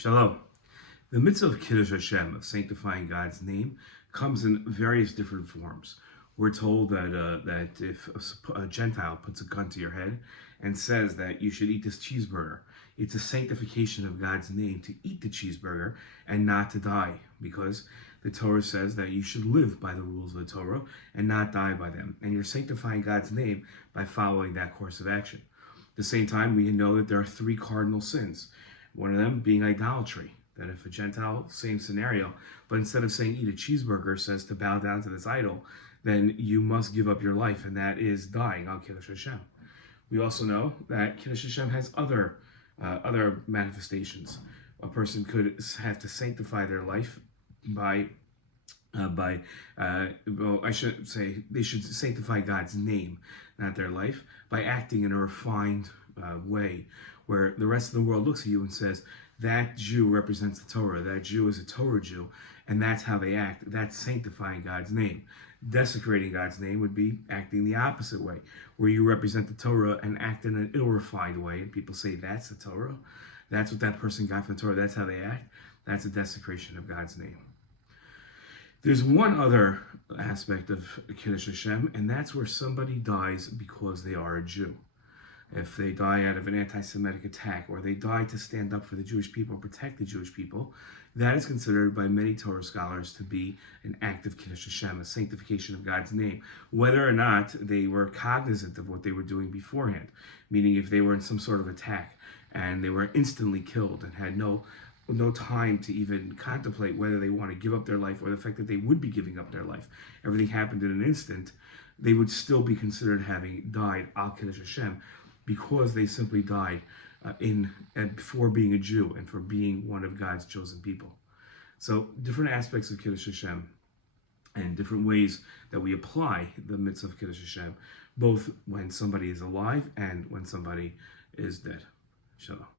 Shalom. The mitzvah of Kiddush Hashem, of sanctifying God's name, comes in various different forms. We're told that if a Gentile puts a gun to your head and says that you should eat this cheeseburger, it's a sanctification of God's name to eat the cheeseburger and not to die, because the Torah says that you should live by the rules of the Torah and not die by them. And you're sanctifying God's name by following that course of action. At the same time, we know that there are three cardinal sins. One of them being idolatry, that if a Gentile, same scenario, but instead of saying eat a cheeseburger, says to bow down to this idol, then you must give up your life, and that is dying on Kiddush Hashem. We also know that Kiddush Hashem has other manifestations. A person could have to sanctify their life I should say they should sanctify God's name, not their life, by acting in a refined way, where the rest of the world looks at you and says, that Jew represents the Torah, that Jew is a Torah Jew, and that's how they act. That's sanctifying God's name. Desecrating God's name would be acting the opposite way, where you represent the Torah and act in an ill-refined way, and people say, that's the Torah, that's what that person got from the Torah, that's how they act. That's a desecration of God's name. There's one other aspect of Kiddush Hashem, and that's where somebody dies because they are a Jew. If they die out of an anti-Semitic attack, or they die to stand up for the Jewish people and protect the Jewish people, that is considered by many Torah scholars to be an act of Kiddush Hashem, a sanctification of God's name, whether or not they were cognizant of what they were doing beforehand. Meaning if they were in some sort of attack and they were instantly killed and had no time to even contemplate whether they want to give up their life or the fact that they would be giving up their life. Everything happened in an instant. They would still be considered having died al Kiddush Hashem, because they simply died for being a Jew and for being one of God's chosen people. So different aspects of Kiddush Hashem and different ways that we apply the mitzvah of Kiddush Hashem, both when somebody is alive and when somebody is dead. Shalom.